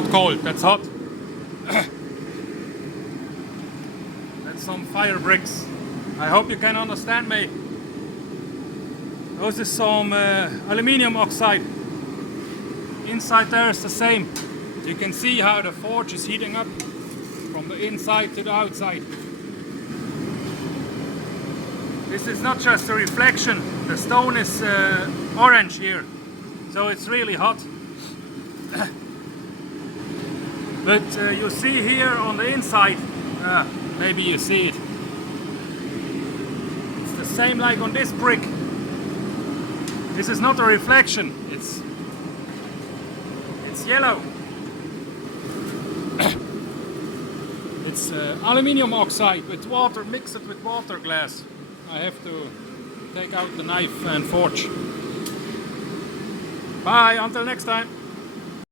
not cold, that's hot. That's some fire bricks. I hope you can understand me. This is some aluminium oxide. Inside there is the same. You can see how the forge is heating up from the inside to the outside. This is not just a reflection. The stone is orange here, so it's really hot. But you see here on the inside, maybe you see it. It's the same like on this brick. This is not a reflection, it's yellow. It's aluminium oxide with water, mix it with water glass. I have to take out the knife and forge. Bye, until next time.